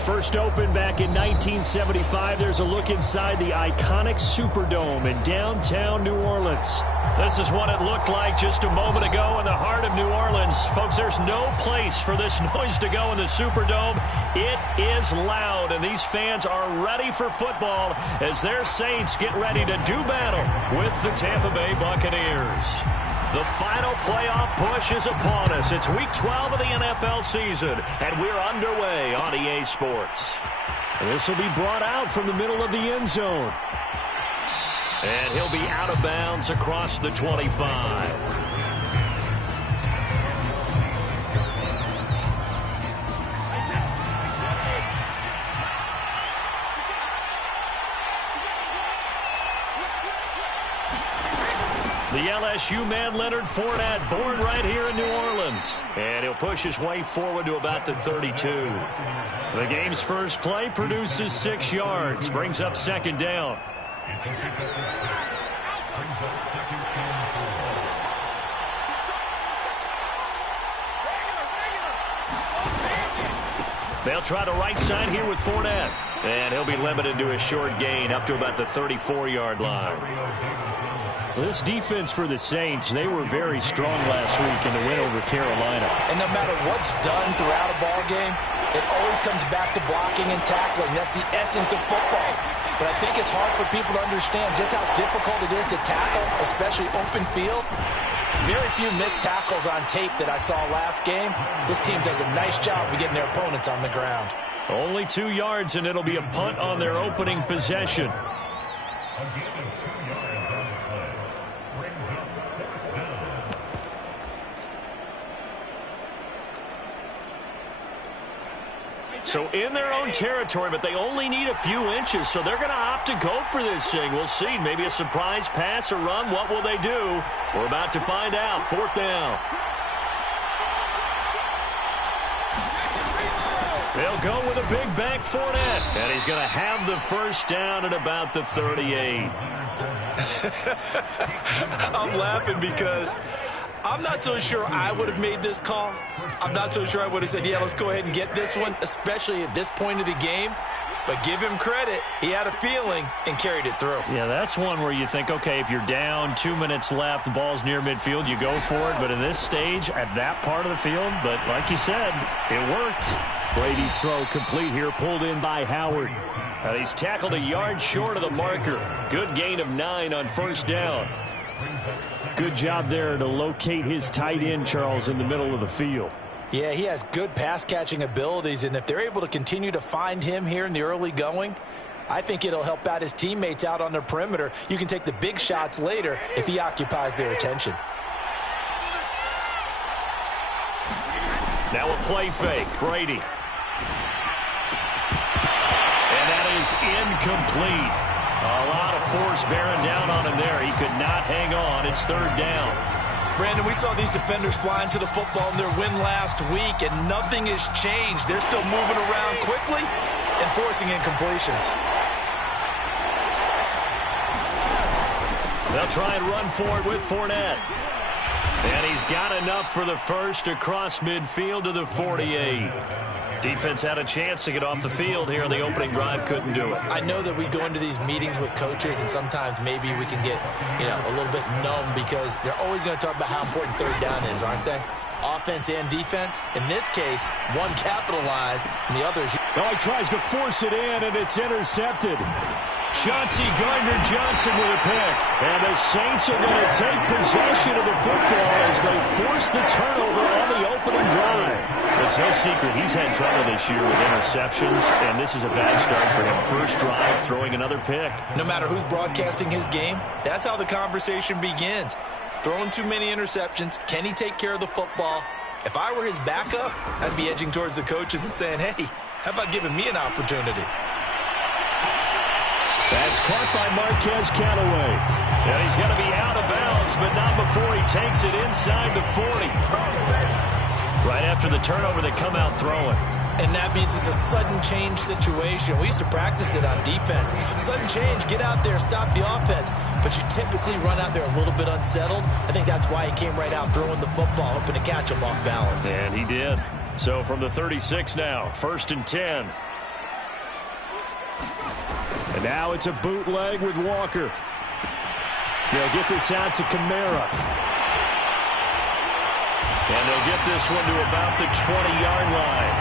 First opened back in 1975. There's a look inside the iconic Superdome in downtown New Orleans. This is what it looked like just a moment ago in the heart of New Orleans. Folks, there's no place for this noise to go in the Superdome. It is loud, and these fans are ready for football as their Saints get ready to do battle with the Tampa Bay Buccaneers. The final playoff push is upon us. It's Week 12 of the NFL season, and we're underway on EA Sports. This will be brought out from the middle of the end zone. And he'll be out of bounds across the 25. The LSU man, Leonard Fournette, born right here in New Orleans. And he'll push his way forward to about the 32. The game's first play produces 6 yards, brings up second down. They'll try the right side here with Fournette. And he'll be limited to a short gain up to about the 34-yard line. This defense for the Saints, they were very strong last week in the win over Carolina. And no matter what's done throughout a ball game, it always comes back to blocking and tackling. That's the essence of football. But I think it's hard for people to understand just how difficult it is to tackle, especially open field. Very few missed tackles on tape that I saw last game. This team does a nice job of getting their opponents on the ground. Only 2 yards, and it'll be a punt on their opening possession. So in their own territory, but they only need a few inches, so they're going to opt to go for this thing. We'll see. Maybe a surprise pass or run. What will they do? We're about to find out. 4th down. They'll go with a big back Fournette, and he's going to have the first down at about the 38. I'm laughing because I'm not so sure I would have made this call. I'm not so sure I would have said, yeah, let's go ahead and get this one, especially at this point of the game. But give him credit. He had a feeling and carried it through. Yeah, that's one where you think, okay, if you're down, 2 minutes left, the ball's near midfield, you go for it. But in this stage, at that part of the field, but like you said, it worked. Brady's throw complete here, pulled in by Howard. And he's tackled a yard short of the marker. Good gain of 9 on first down. Good job there to locate his tight end, Charles, in the middle of the field. Yeah, he has good pass-catching abilities, and if they're able to continue to find him here in the early going, I think it'll help out his teammates out on the perimeter. You can take the big shots later if he occupies their attention. Now a play fake, Brady. And that is incomplete. A lot of force bearing down on him there. He could not hang on. It's 3rd down. Brandon, we saw these defenders flying to the football in their win last week, and nothing has changed. They're still moving around quickly and forcing incompletions. They'll try and run for it with Fournette. And he's got enough for the first across midfield to the 48. Defense had a chance to get off the field here on the opening drive, couldn't do it. I know that we go into these meetings with coaches, and sometimes maybe we can get, a little bit numb because they're always going to talk about how important 3rd down is, aren't they? Offense and defense. In this case, one capitalized, and the other is... Oh, he tries to force it in, and it's intercepted. Chauncey Gardner-Johnson with a pick. And the Saints are going to take possession of the football as they force the turnover on the opening drive. It's no secret he's had trouble this year with interceptions, and this is a bad start for him. First drive, throwing another pick. No matter who's broadcasting his game, that's how the conversation begins. Throwing too many interceptions. Can he take care of the football? If I were his backup, I'd be edging towards the coaches and saying, hey, how about giving me an opportunity? That's caught by Marquez Callaway. And he's going to be out of bounds, but not before he takes it inside the 40. Right after the turnover, they come out throwing. And that means it's a sudden change situation. We used to practice it on defense. Sudden change, get out there, stop the offense. But you typically run out there a little bit unsettled. I think that's why he came right out throwing the football, hoping to catch him off balance. And he did. So from the 36 now, 1st and 10. And now it's a bootleg with Walker. They'll get this out to Kamara. And they'll get this one to about the 20-yard line.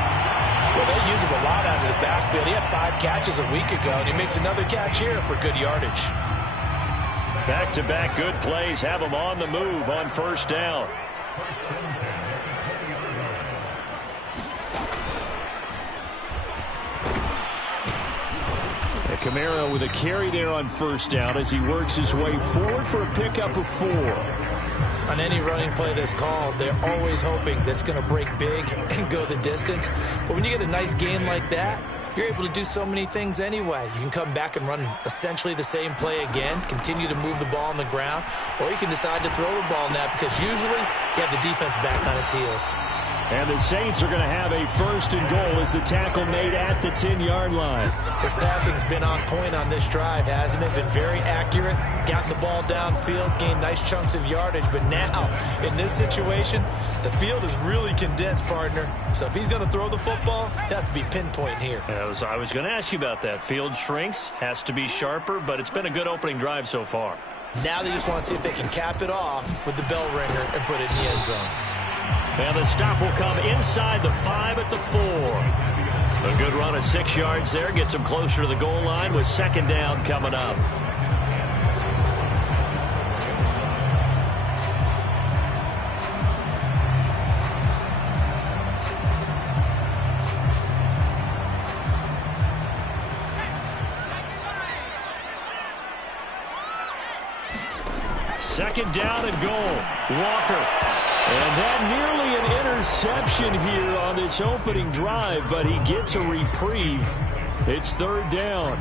Well, they use him a lot out of the backfield. He had 5 catches a week ago, and he makes another catch here for good yardage. Back-to-back good plays have him on the move on first down. Kamara with a carry there on first down as he works his way forward for a pickup of 4. On any running play that's called, they're always hoping that it's going to break big and go the distance. But when you get a nice gain like that, you're able to do so many things anyway. You can come back and run essentially the same play again, continue to move the ball on the ground, or you can decide to throw the ball now because usually you have the defense back on its heels. And the Saints are going to have a first and goal as the tackle made at the 10-yard line. His passing's been on point on this drive, hasn't it? Been very accurate, gotten the ball downfield, gained nice chunks of yardage. But now, in this situation, the field is really condensed, partner. So if he's going to throw the football, he'll have to be pinpoint here. I was going to ask you about that. Field shrinks, has to be sharper, but it's been a good opening drive so far. Now they just want to see if they can cap it off with the bell ringer and put it in the end zone. And the stop will come inside the 5 at the 4. A good run of 6 yards there. Gets him closer to the goal line with second down coming up. Second down and goal. Walker. And that nearly an interception here on this opening drive, but he gets a reprieve. It's third down.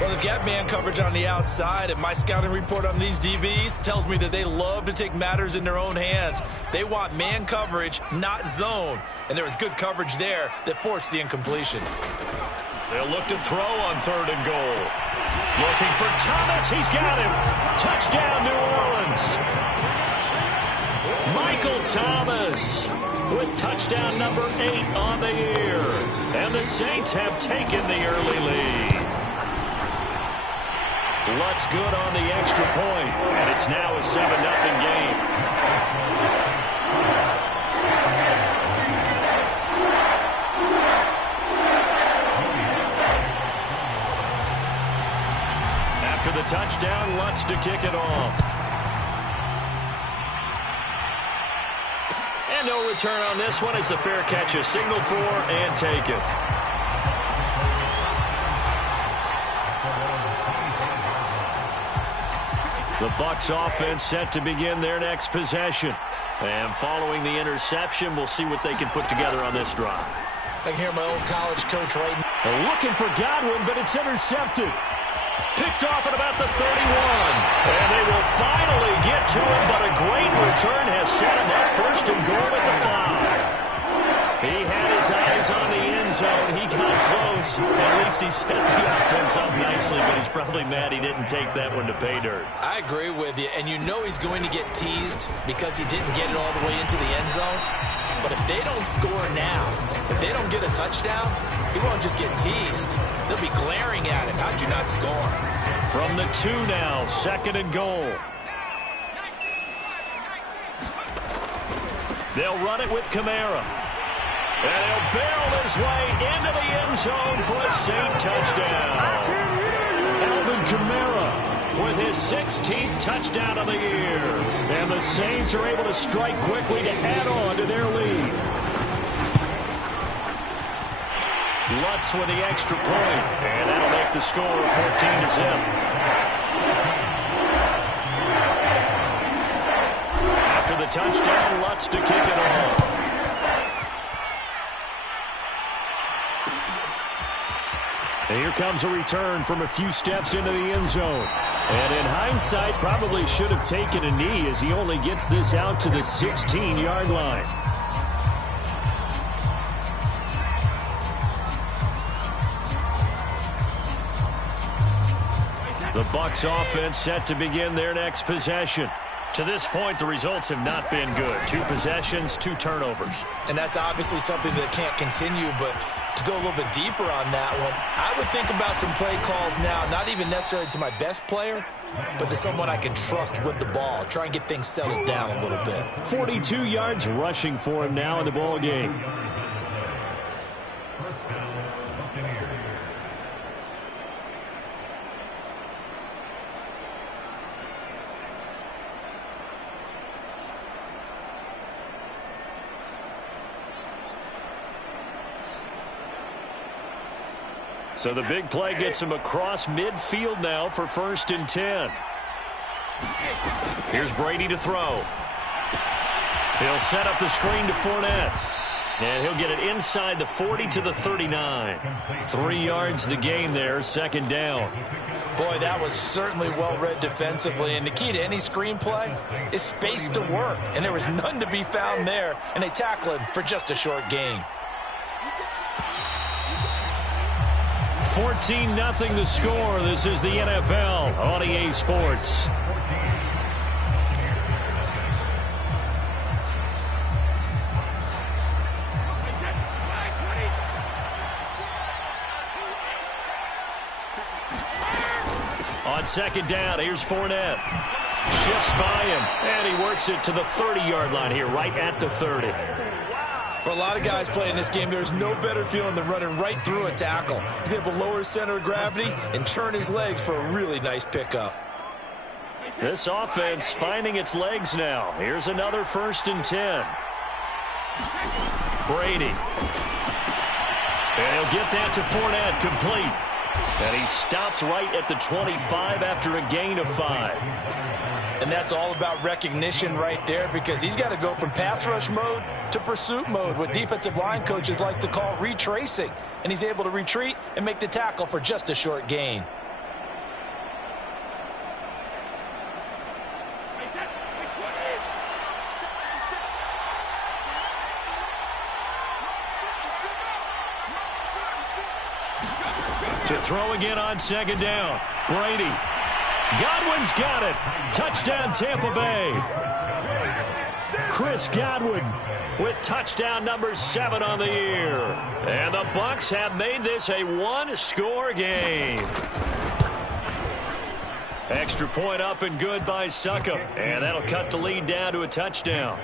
Well, they've got man coverage on the outside, and my scouting report on these DBs tells me that they love to take matters in their own hands. They want man coverage, not zone. And there was good coverage there that forced the incompletion. They'll look to throw on third and goal. Looking for Thomas. He's got him. Touchdown, New Orleans. Michael Thomas with touchdown number 8 on the year. And the Saints have taken the early lead. Lutz good on the extra point, and it's now a 7-0 game. After the touchdown, Lutz to kick it off. And no return on this one as the fair catch is signaled for and taken. The Bucs offense set to begin their next possession. And following the interception, we'll see what they can put together on this drive. I can hear my old college coach right now. Looking for Godwin, but it's intercepted. Picked off at about the 31. And they will finally get to him, but a great return has set him up first and goal at the 5. He had his eyes on the end zone. He got close. At least he set the offense up nicely, but he's probably mad he didn't take that one to pay dirt. I agree with you, and you know he's going to get teased because he didn't get it all the way into the end zone. But if they don't score now, if they don't get a touchdown, he won't just get teased. They'll be glaring at him. How'd you not score? From the 2 now, second and goal. They'll run it with Kamara. And he'll barrel his way into the end zone for a Saint touchdown. Alvin Kamara with his 16th touchdown of the year. And the Saints are able to strike quickly to add on to their lead. Lutz with the extra point, and that'll make the score 14-0. After the touchdown, Lutz to kick it off. And here comes a return from a few steps into the end zone. And in hindsight, probably should have taken a knee as he only gets this out to the 16-yard line. The Bucs offense set to begin their next possession. To this point, the results have not been good. 2 possessions, 2 turnovers. And that's obviously something that can't continue, but To go a little bit deeper on that one, I would think about some play calls now, not even necessarily to my best player, but to someone I can trust with the ball. Try and get things settled down a little bit. 42 yards rushing for him now in the ball game. So the big play gets him across midfield now for 1st and 10. Here's Brady to throw. He'll set up the screen to Fournette. And he'll get it inside the 40 to the 39. 3 yards the game there, 2nd down. Boy, that was certainly well-read defensively. And the key to any screenplay is space to work. And there was none to be found there. And they tackle him for just a short gain. 14-0 the score. This is the NFL on EA Sports. On 2nd down, here's Fournette. Shifts by him, and he works it to the 30-yard line here, right at the 30. For a lot of guys playing this game, there's no better feeling than running right through a tackle. He's able to lower his center of gravity and turn his legs for a really nice pickup. This offense finding its legs now. Here's another 1st and 10. Brady. And he'll get that to Fournette, complete. And he stopped right at the 25 after a gain of 5. And that's all about recognition right there, because he's got to go from pass rush mode to pursuit mode, what defensive line coaches like to call retracing. And he's able to retreat and make the tackle for just a short gain. To throw again on 2nd down. Brady. Godwin's got it. Touchdown, Tampa Bay. Chris Godwin with touchdown number 7 on the year. And the Bucs have made this a 1-score game. Extra point up and good by Succop. And that'll cut the lead down to a touchdown.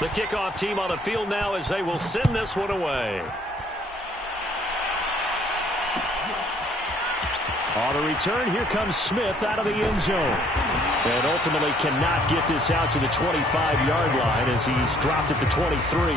The kickoff team on the field now as they will send this one away. On the return, here comes Smith out of the end zone. And ultimately cannot get this out to the 25-yard line as he's dropped at the 23.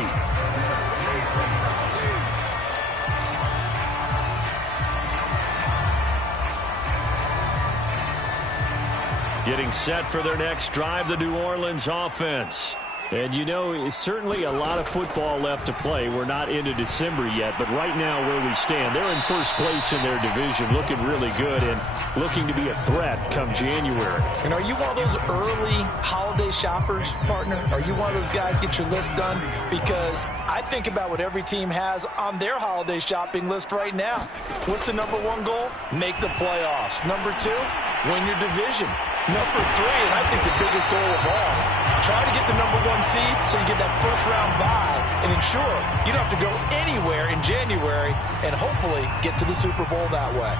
Getting set for their next drive, the New Orleans offense. And, you know, certainly a lot of football left to play. We're not into December yet, but right now where we stand, they're in first place in their division, looking really good and looking to be a threat come January. And are you one of those early holiday shoppers, partner? Are you one of those guys get your list done? Because I think about what every team has on their holiday shopping list right now. What's the #1 goal? Make the playoffs. #2, win your division. #3, and I think the biggest goal of all, try to get the #1 seed so you get that first-round bye and ensure you don't have to go anywhere in January and hopefully get to the Super Bowl that way.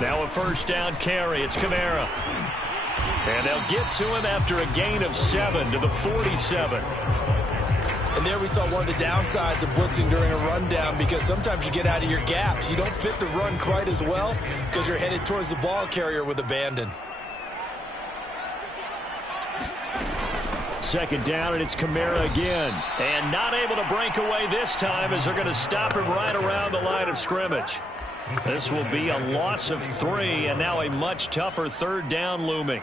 Now a first down carry. It's Kamara. And they'll get to him after a gain of 7 to the 47. And there we saw one of the downsides of blitzing during a rundown, because sometimes you get out of your gaps. You don't fit the run quite as well because you're headed towards the ball carrier with abandon. 2nd down, and it's Kamara again. And not able to break away this time as they're going to stop him right around the line of scrimmage. This will be a loss of 3, and now a much tougher 3rd down looming.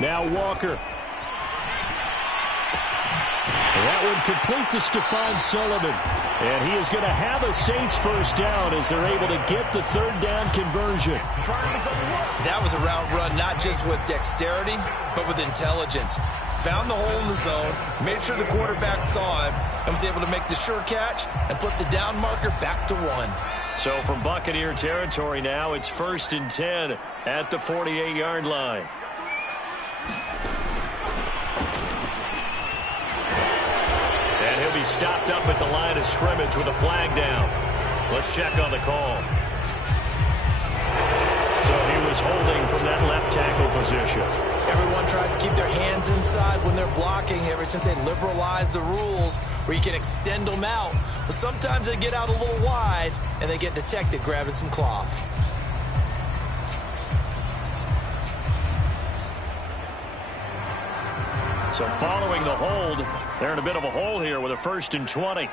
Now Walker. That would complete to Stephon Sullivan. And he is going to have a Saints first down as they're able to get the third down conversion. That was a route run not just with dexterity, but with intelligence. Found the hole in the zone, made sure the quarterback saw him, and was able to make the sure catch and flip the down marker back to 1. So from Buccaneer territory now, it's 1st and 10 at the 48-yard line. And he'll be stopped up at the line of scrimmage with a flag down. Let's check on the call. So he was holding from that left tackle position. Everyone tries to keep their hands inside when they're blocking ever since they liberalized the rules where you can extend them out. But sometimes they get out a little wide and they get detected grabbing some cloth. So following the hold, they're in a bit of a hole here with a 1st and 20.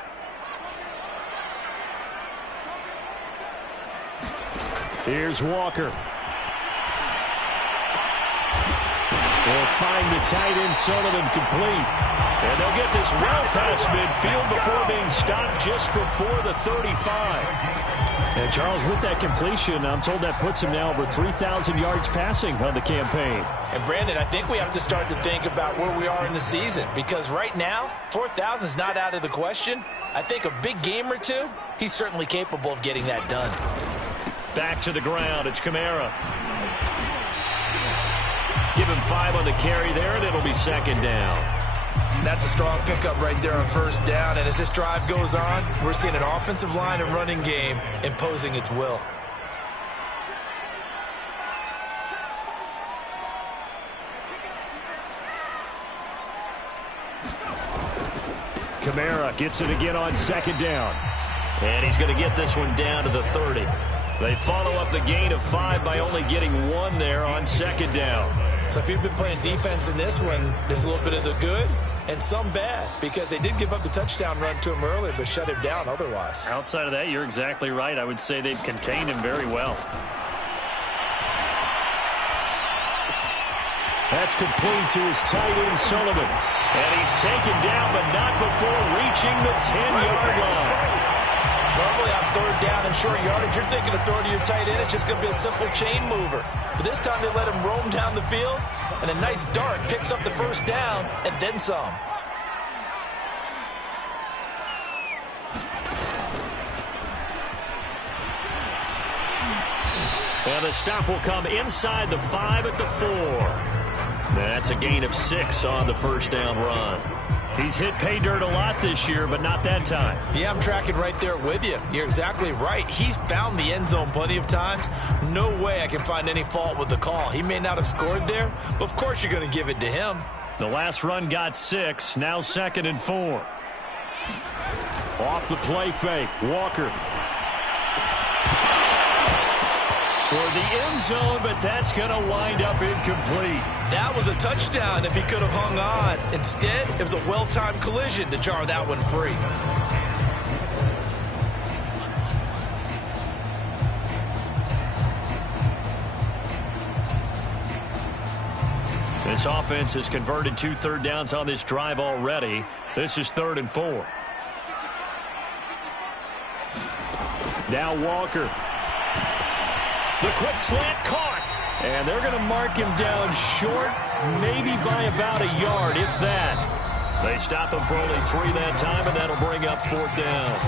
Here's Walker. They'll find the tight end Sullivan complete. And they'll get this well past midfield before being stopped just before the 35. And Charles, with that completion, I'm told that puts him now over 3,000 yards passing on the campaign. And Brandon, I think we have to start to think about where we are in the season, because right now, 4,000 is not out of the question. I think a big game or two, he's certainly capable of getting that done. Back to the ground, it's Kamara. Give him 5 on the carry there, and it'll be 2nd down. That's a strong pickup right there on 1st down, and as this drive goes on, we're seeing an offensive line and running game imposing its will. Kamara gets it again on 2nd down. And he's going to get this one down to the 30. They follow up the gain of 5 by only getting 1 there on 2nd down. So if you've been playing defense in this one, there's a little bit of the good and some bad, because they did give up the touchdown run to him earlier, but shut him down otherwise. Outside of that, you're exactly right. I would say they've contained him very well. That's complete to his tight end, Sullivan. And he's taken down, but not before reaching the 10-yard line. Normally on 3rd down and short yardage, you're thinking of throwing to your tight end. It's just going to be a simple chain mover. But this time they let him roam down the field, and a nice dart picks up the 1st down and then some. And the stop will come inside the 5 at the 4. That's a gain of 6 on the 1st down run. He's hit pay dirt a lot this year, but not that time. Yeah, I'm tracking right there with you. You're exactly right. He's found the end zone plenty of times. No way I can find any fault with the call. He may not have scored there, but of course you're going to give it to him. The last run got 6, now 2nd and 4. Off the play fake, Walker. Toward the end zone, but that's going to wind up incomplete. That was a touchdown if he could have hung on. Instead, it was a well-timed collision to jar that one free. This offense has converted 2 third downs on this drive already. This is 3rd and 4. Now Walker. The quick slant caught. And they're going to mark him down short, maybe by about a yard, if that. They stop him for only 3 that time, and that'll bring up 4th down.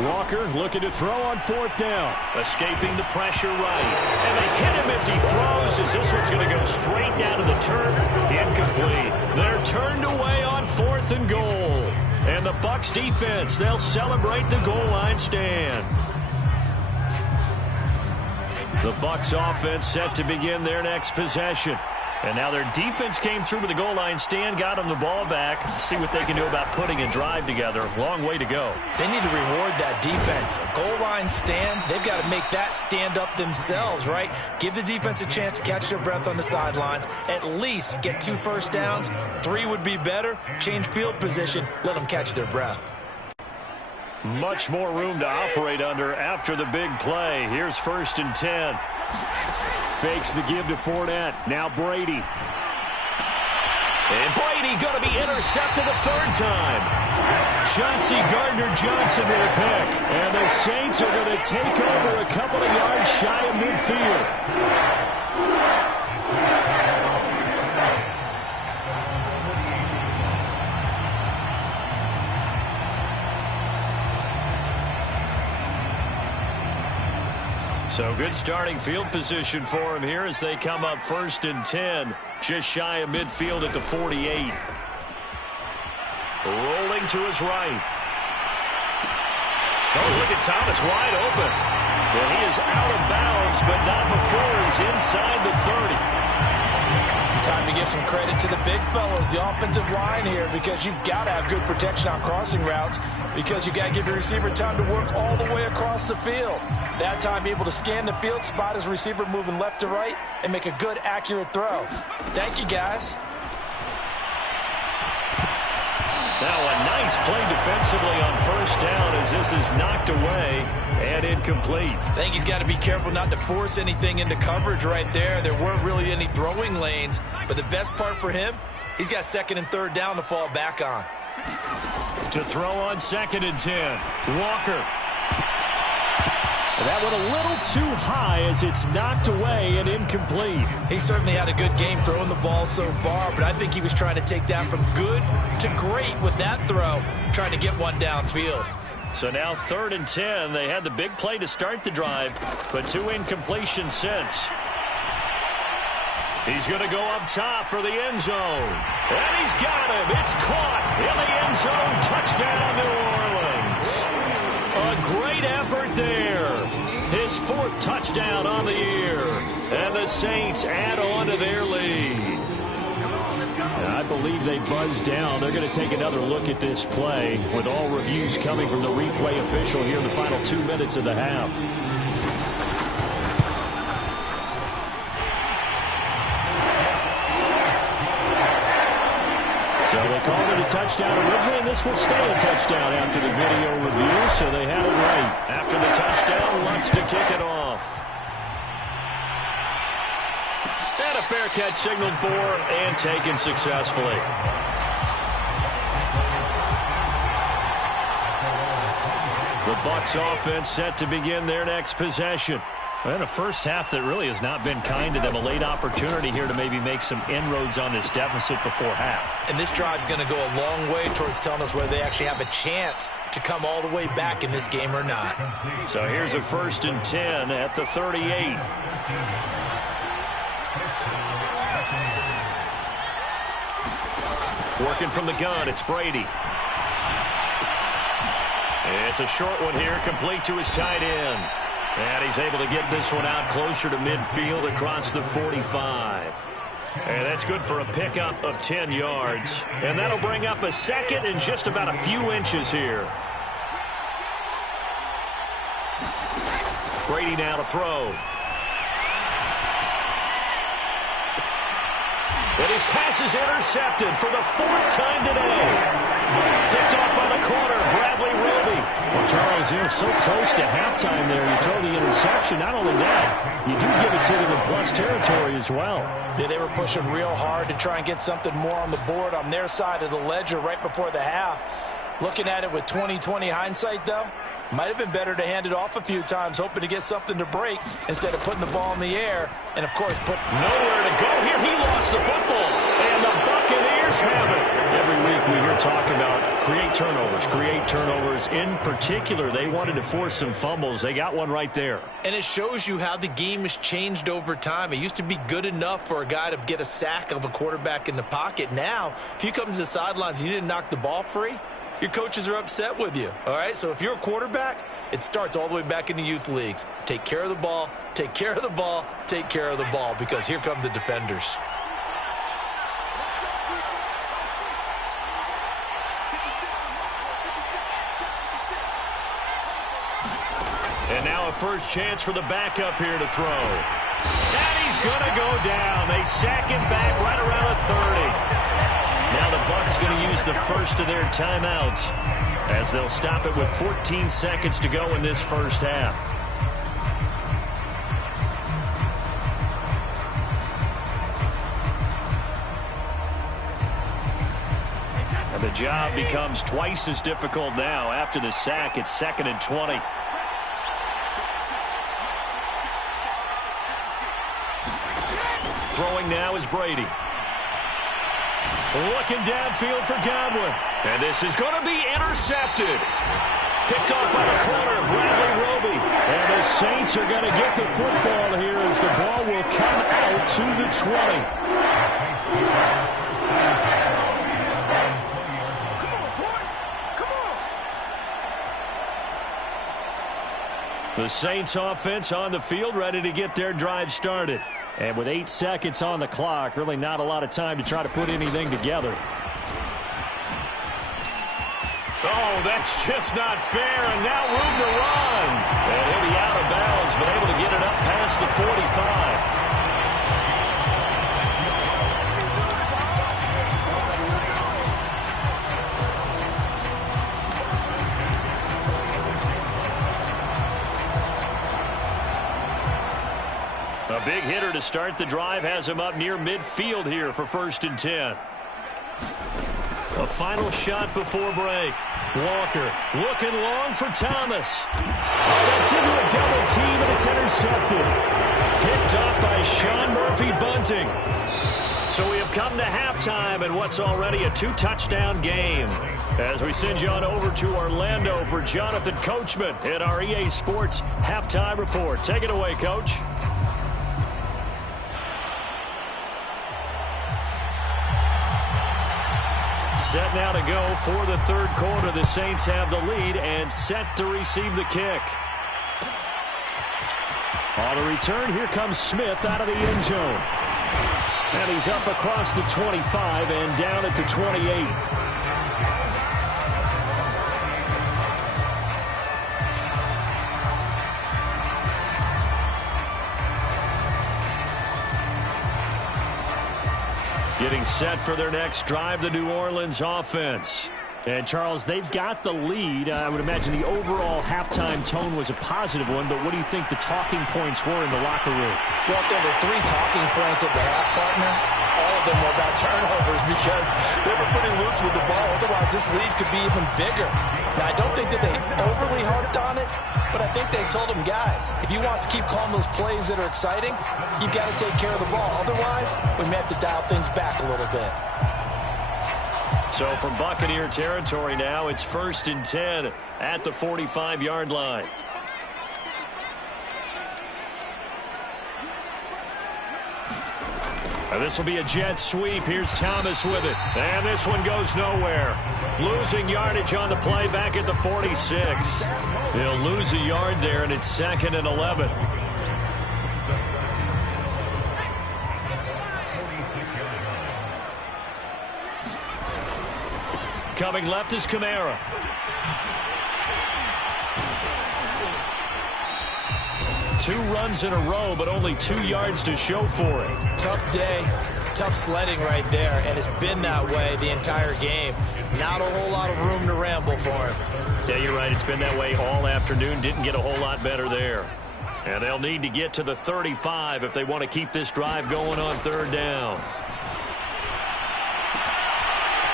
Walker looking to throw on 4th down. Escaping the pressure right. And they hit him as he throws, as this one's going to go straight down to the turf. Incomplete. They're turned away on 4th and goal. And the Bucs defense, they'll celebrate the goal line stand. The Bucs offense set to begin their next possession. And now their defense came through with the goal line stand, got them the ball back. Let's see what they can do about putting a drive together. Long way to go. They need to reward that defense. A goal line stand, they've got to make that stand up themselves, right? Give the defense a chance to catch their breath on the sidelines. At least get 2 first downs. 3 would be better. Change field position. Let them catch their breath. Much more room to operate under after the big play. Here's 1st and 10. Fakes the give to Fournette. Now Brady. And Brady going to be intercepted a 3rd time. Chauncey Gardner-Johnson with a pick. And the Saints are going to take over a couple of yards shy of midfield. So good starting field position for him here as they come up 1st and 10. Just shy of midfield at the 48. Rolling to his right. Oh, look at Thomas wide open. And he is out of bounds, but not before he's inside the 30. Time to give some credit to the big fellows, the offensive line here, because you've got to have good protection on crossing routes, because you've got to give your receiver time to work all the way across the field. That time able to scan the field, spot his receiver moving left to right, and make a good, accurate throw. Thank you, guys. Now a nice play defensively on 1st down as this is knocked away and incomplete. I think he's got to be careful not to force anything into coverage right there. There weren't really any throwing lanes, but the best part for him, he's got 2nd and 3rd down to fall back on. To throw on 2nd and 10. Walker. That one a little too high as it's knocked away and incomplete. He certainly had a good game throwing the ball so far, but I think he was trying to take that from good to great with that throw, trying to get one downfield. So now 3rd and 10. They had the big play to start the drive, but 2 incompletions since. He's going to go up top for the end zone. And he's got him. It's caught in the end zone. Touchdown, New Orleans. A great effort there. His 4th touchdown on the year. And the Saints add on to their lead. I believe they buzzed down. They're going to take another look at this play with all reviews coming from the replay official here in the final 2 minutes of the half. So they called it a touchdown originally, and this will stay a touchdown after the video review, so they had it right. After the touchdown, Lutz to kick it off. And a fair catch signaled for and taken successfully. The Bucs offense set to begin their next possession. And a first half that really has not been kind to them. A late opportunity here to maybe make some inroads on this deficit before half. And this drive's going to go a long way towards telling us whether they actually have a chance to come all the way back in this game or not. So here's a 1st and 10 at the 38. Working from the gun, it's Brady. It's a short one here, complete to his tight end. And he's able to get this one out closer to midfield across the 45. And that's good for a pickup of 10 yards. And that'll bring up a 2nd and just about a few inches here. Brady now to throw. And his pass is intercepted for the 4th time today. Picked off by the corner, Bradley Roby. Well, Charles, you're so close to halftime there. You throw the interception. Not only that, you do give it to them in plus territory as well. Yeah, they were pushing real hard to try and get something more on the board on their side of the ledger right before the half. Looking at it with 20/20 hindsight, though, might have been better to hand it off a few times, hoping to get something to break instead of putting the ball in the air. And, of course, put nowhere to go here. He lost the football. And the Buccaneers have it. Every week we hear talk about create turnovers. In particular, they wanted to force some fumbles. They got one right there. And it shows you how the game has changed over time. It used to be good enough for a guy to get a sack of a quarterback in the pocket. Now, if you come to the sidelines and you didn't knock the ball free, your coaches are upset with you, all right? So if you're a quarterback, it starts all the way back in the youth leagues. Take care of the ball, take care of the ball, take care of the ball, because here come the defenders. a first chance for the backup here to throw. And he's going to go down. They sack him back right around the 30. Now the Bucs going to use the first of their timeouts as they'll stop it with 14 seconds to go in this first half. And the job becomes twice as difficult now. After the sack, it's 2nd and 20. Throwing now is Brady. Looking downfield for Godwin. And this is going to be intercepted. Picked off by the corner, Bradley Roby. And the Saints are going to get the football here as the ball will come out to the 20. The Saints offense on the field, ready to get their drive started. And with 8 seconds on the clock, really not a lot of time to try to put anything together. Oh, that's just not fair, and now room to run. And he'll be out of bounds, but able to get it up past the 45. A big hitter to start the drive has him up near midfield here for 1st and 10. A final shot before break. Walker looking long for Thomas. Oh, that's into a double team, and it's intercepted. Picked up by Sean Murphy-Bunting. So we have come to halftime in what's already a 2-touchdown game. As we send you on over to Orlando for Jonathan Coachman in our EA Sports Halftime Report. Take it away, Coach. Set now to go for the 3rd quarter. The Saints have the lead and set to receive the kick. On the return, here comes Smith out of the end zone. And he's up across the 25 and down at the 28. Getting set for their next drive, the New Orleans offense. And, Charles, they've got the lead. I would imagine the overall halftime tone was a positive one, but what do you think the talking points were in the locker room? Well, there were 3 talking points at the half, partner. All of them were about turnovers because they were pretty loose with the ball. Otherwise, this lead could be even bigger. Now, I don't think that they overly harped on it, but I think they told them, guys, if you want to keep calling those plays that are exciting, you've got to take care of the ball. Otherwise, we may have to dial things back a little bit. So from Buccaneer territory now, it's 1st and 10 at the 45-yard line. And this will be a jet sweep. Here's Thomas with it. And this one goes nowhere. Losing yardage on the play back at the 46. They'll lose a yard there, and it's 2nd and 11. Coming left is Kamara. Two runs in a row, but only 2 yards to show for it. Tough day, tough sledding right there, and it's been that way the entire game. Not a whole lot of room to ramble for him. Yeah, you're right. It's been that way all afternoon. Didn't get a whole lot better there. And they'll need to get to the 35 if they want to keep this drive going on 3rd down.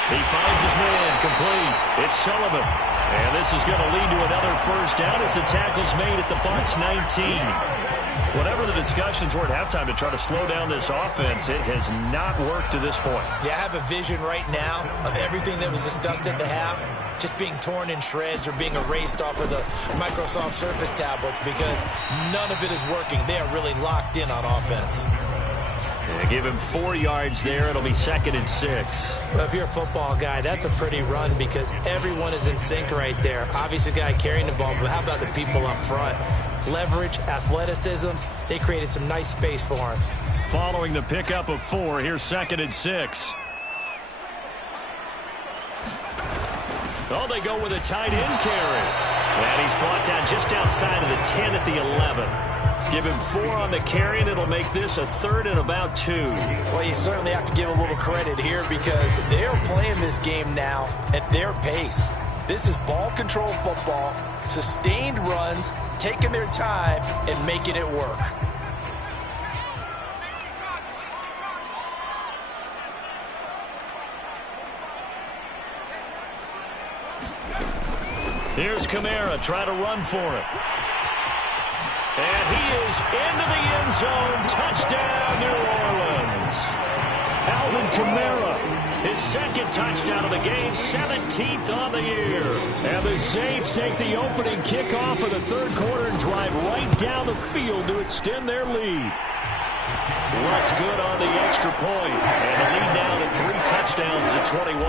He finds his man, complete. It's Sullivan. And this is going to lead to another 1st down as the tackle's made at the Bucs 19. Whatever the discussions were at halftime to try to slow down this offense, it has not worked to this point. Yeah, I have a vision right now of everything that was discussed at the half just being torn in shreds or being erased off of the Microsoft Surface tablets because none of it is working. They are really locked in on offense. Yeah, give him 4 yards there. It'll be 2nd and 6. Well, if you're a football guy, that's a pretty run because everyone is in sync right there. Obviously, the guy carrying the ball, but how about the people up front? Leverage, athleticism, they created some nice space for him. Following the pickup of 4, here's 2nd and 6. Oh, they go with a tight end carry. And he's brought down just outside of the 10 at the 11. Give him 4 on the carry, and it'll make this a 3rd and about 2. Well, you certainly have to give a little credit here because they're playing this game now at their pace. This is ball control football, sustained runs, taking their time, and making it work. Here's Kamara trying to run for it. And he is into the end zone. Touchdown, New Orleans. Alvin Kamara, his 2nd touchdown of the game, 17th on the year. And the Saints take the opening kickoff of the 3rd quarter and drive right down the field to extend their lead. What's good on the extra point. And the lead now to 3 touchdowns at 21.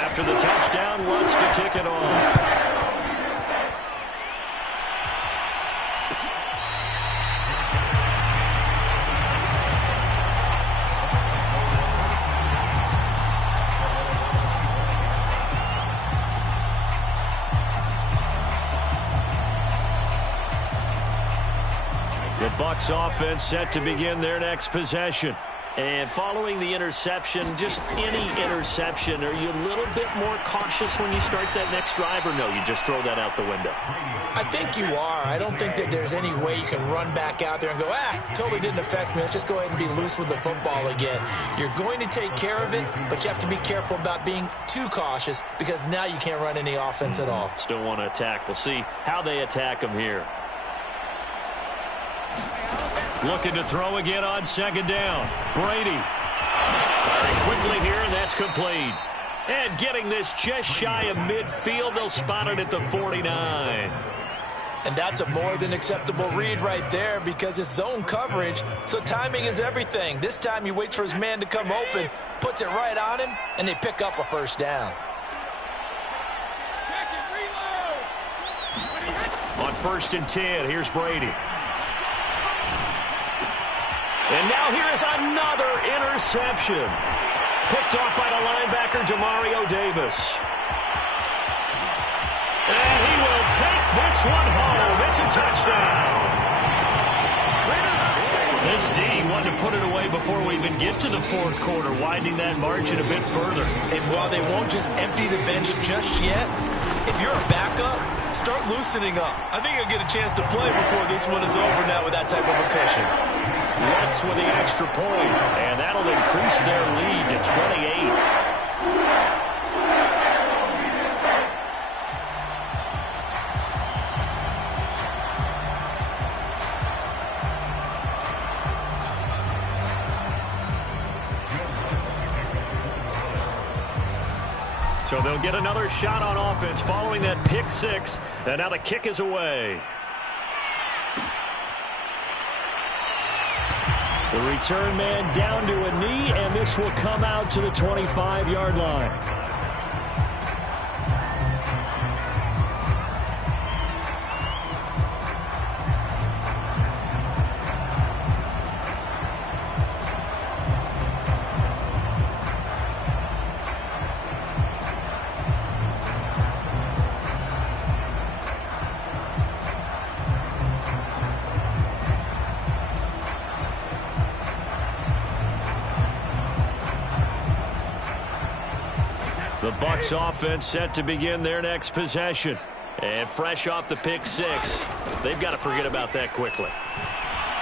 After the touchdown, wants to kick it off. The Bucs offense set to begin their next possession. And following the interception, just any interception, are you a little bit more cautious when you start that next drive, or no, you just throw that out the window? I think you are. I don't think that there's any way you can run back out there and go, totally didn't affect me. Let's just go ahead and be loose with the football again. You're going to take care of it, but you have to be careful about being too cautious because now you can't run any offense at all. Still want to attack. We'll see how they attack them here. Looking to throw again on 2nd down. Brady. Firing quickly here, and that's complete. And getting this just shy of midfield. They'll spot it at the 49. And that's a more than acceptable read right there because it's zone coverage, so timing is everything. This time he waits for his man to come open, puts it right on him, and they pick up a 1st down. On 1st and 10, here's Brady. And now here is another interception. Picked off by the linebacker, Demario Davis. And he will take this one home. It's a touchdown. This D wanted to put it away before we even get to the 4th quarter, widening that margin a bit further. And while they won't just empty the bench just yet, if you're a backup, start loosening up. I think you'll get a chance to play before this one is over now with that type of a cushion. Lutz with the extra point, and that'll increase their lead to 28. So they'll get another shot on offense following that pick 6, and now the kick is away. The return man down to a knee, and this will come out to the 25-yard line. The Bucs offense set to begin their next possession. And fresh off the pick 6, they've got to forget about that quickly.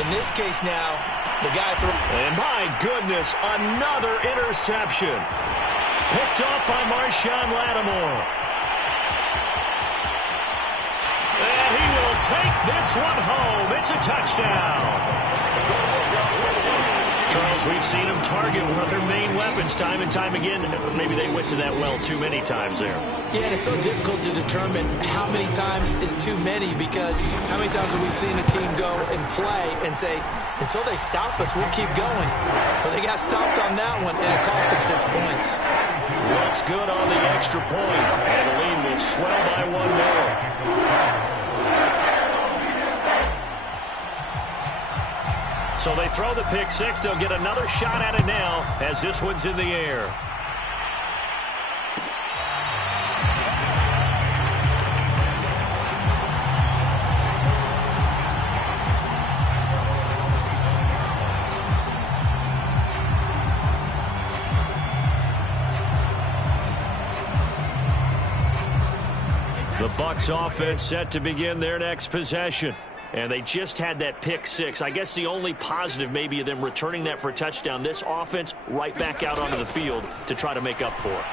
In this case now, the guy threw. And my goodness, another interception. Picked off by Marshawn Lattimore. And he will take this one home. It's a touchdown. Charles, we've seen him target one of their main weapons time and time again. Maybe they went to that well too many times there. Yeah, and it's so difficult to determine how many times is too many because how many times have we seen a team go and play and say, until they stop us, we'll keep going. Well, they got stopped on that one, and it cost them 6 points. What's good on the extra point? And the lead will swell by one more. So they throw the pick 6. They'll get another shot at it now as this one's in the air. Bucs offense set to begin their next possession. And they just had that pick six. I guess the only positive maybe of them returning that for a touchdown. This offense right back out onto the field to try to make up for it.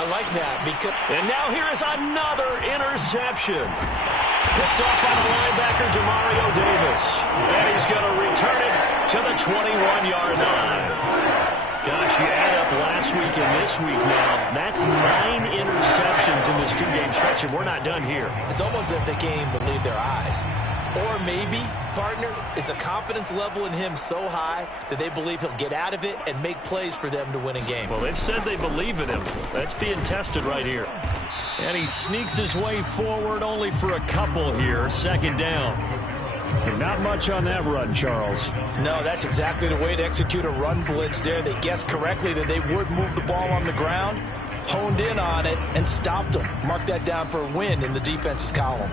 I like that because... And now here is another interception. Picked off by the linebacker, Demario Davis. And he's going to return it to the 21-yard line. Gosh, you add up last week and this week now. That's 9 interceptions in this two-game stretch, and we're not done here. It's almost as if they can't even believe their eyes. Or maybe, partner, is the confidence level in him so high that they believe he'll get out of it and make plays for them to win a game. Well, they've said they believe in him. That's being tested right here. And he sneaks his way forward only for a couple here. Second down. Not much on that run, Charles. No, that's exactly the way to execute a run blitz there. They guessed correctly that they would move the ball on the ground, honed in on it, and stopped them. Mark that down for a win in the defense's column.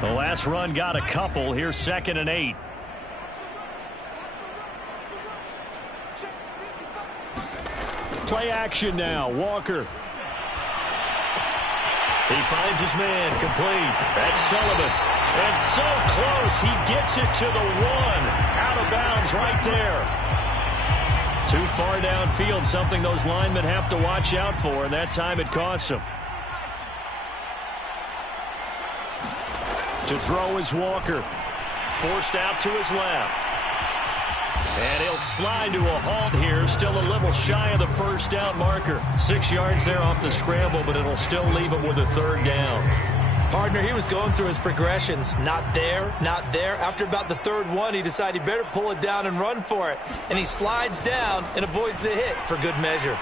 The last run got a couple. Here's 2nd and 8. Play action now. Walker. He finds his man. Complete. That's Sullivan. And so close. He gets it to the 1. Out of bounds right there. Too far downfield. Something those linemen have to watch out for. And that time it costs them. To throw is Walker. Forced out to his left. And he'll slide to a halt here. Still a little shy of the first down marker. 6 yards there off the scramble, but it'll still leave him with a 3rd down. Partner, he was going through his progressions. Not there, not there. After about the 3rd one, he decided he better pull it down and run for it. And he slides down and avoids the hit for good measure.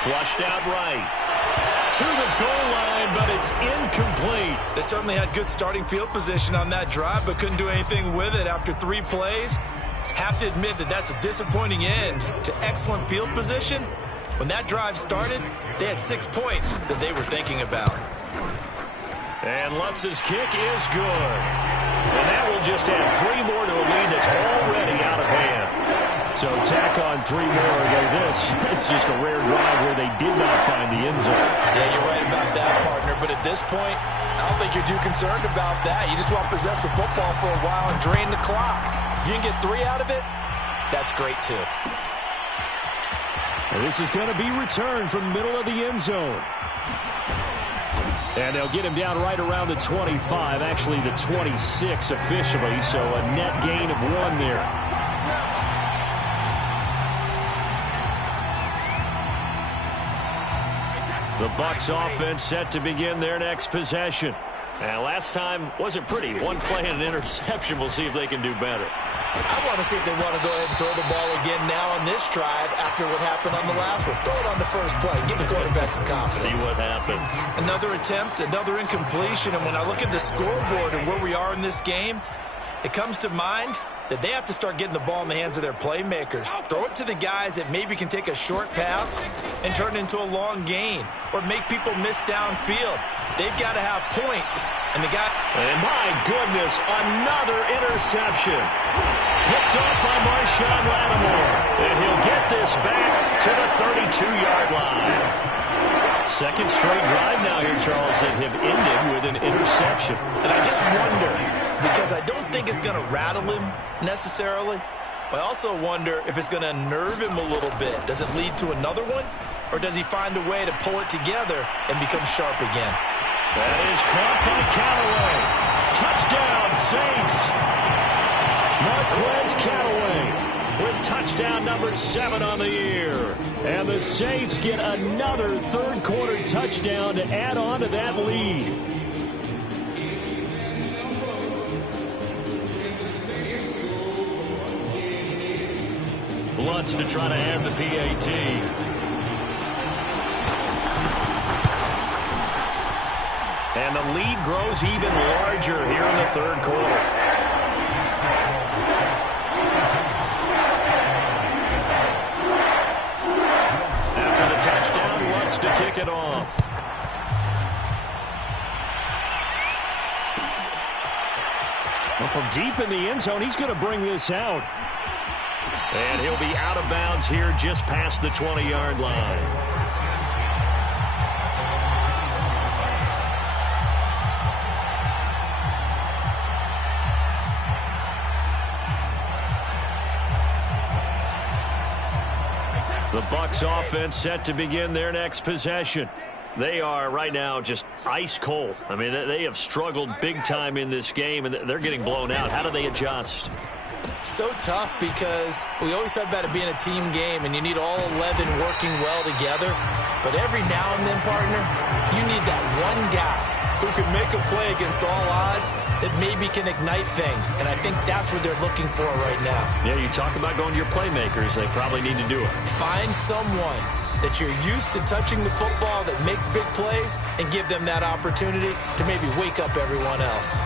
Flushed out right. To the goal line, but it's incomplete. They certainly had good starting field position on that drive, but couldn't do anything with it after 3 plays. Have to admit that that's a disappointing end to excellent field position. When that drive started, they had 6 points that they were thinking about. And Lutz's kick is good. And that will just add 3 more to a lead that's already out of hand. So tack on 3 more. It's just a rare drive where they did not find the end zone. Yeah, you're right about that, partner. But at this point, I don't think you're too concerned about that. You just want to possess the football for a while and drain the clock. If you can get 3 out of it, that's great too. And this is going to be returned from the middle of the end zone. And they'll get him down right around the 25, actually the 26 officially, so a net gain of 1 there. The Bucs offense set to begin their next possession. And last time wasn't pretty. 1 play and an interception. We'll see if they can do better. I want to see if they want to go ahead and throw the ball again now on this drive after what happened on the last one. Throw it on the first play. Give the quarterback some confidence. See what happens. Another attempt, another incompletion. And when I look at the scoreboard and where we are in this game, it comes to mind that they have to start getting the ball in the hands of their playmakers. Throw it to the guys that maybe can take a short pass and turn it into a long gain or make people miss downfield. They've got to have points. And my goodness, another interception. Picked up by Marshawn Lattimore. And he'll get this back to the 32-yard line. 2nd straight drive now here, Charles, that have ended with an interception. And I just wonder, because I don't think it's going to rattle him necessarily, but I also wonder if it's going to unnerve him a little bit. Does it lead to another one? Or does he find a way to pull it together and become sharp again? That is caught by Callaway. Touchdown, Saints. Marquez Callaway with touchdown number 7 on the year. And the Saints get another 3rd quarter touchdown to add on to that lead. Lutz to try to add the PAT. And the lead grows even larger here in the 3rd quarter. After the touchdown, Lutz to kick it off. Well, from deep in the end zone, he's going to bring this out. And he'll be out of bounds here just past the 20-yard line. The Bucs offense set to begin their next possession. They are right now just ice cold. I mean, they have struggled big time in this game, and they're getting blown out. How do they adjust? So tough because we always talk about it being a team game, and you need all 11 working well together. But every now and then, partner, you need that one guy who can make a play against all odds that maybe can ignite things. And I think that's what they're looking for right now. Yeah, you talk about going to your playmakers. They probably need to do it. Find someone that you're used to touching the football that makes big plays and give them that opportunity to maybe wake up everyone else.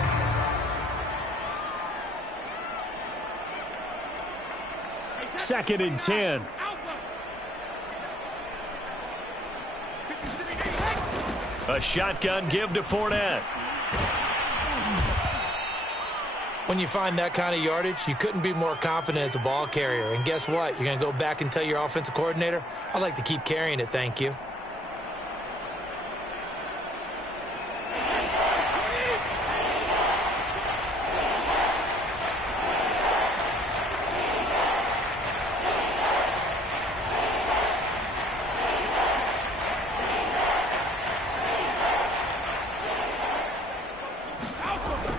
Second and 10. A shotgun give to Fournette. When you find that kind of yardage, you couldn't be more confident as a ball carrier. And guess what? You're going to go back and tell your offensive coordinator, I'd like to keep carrying it, thank you.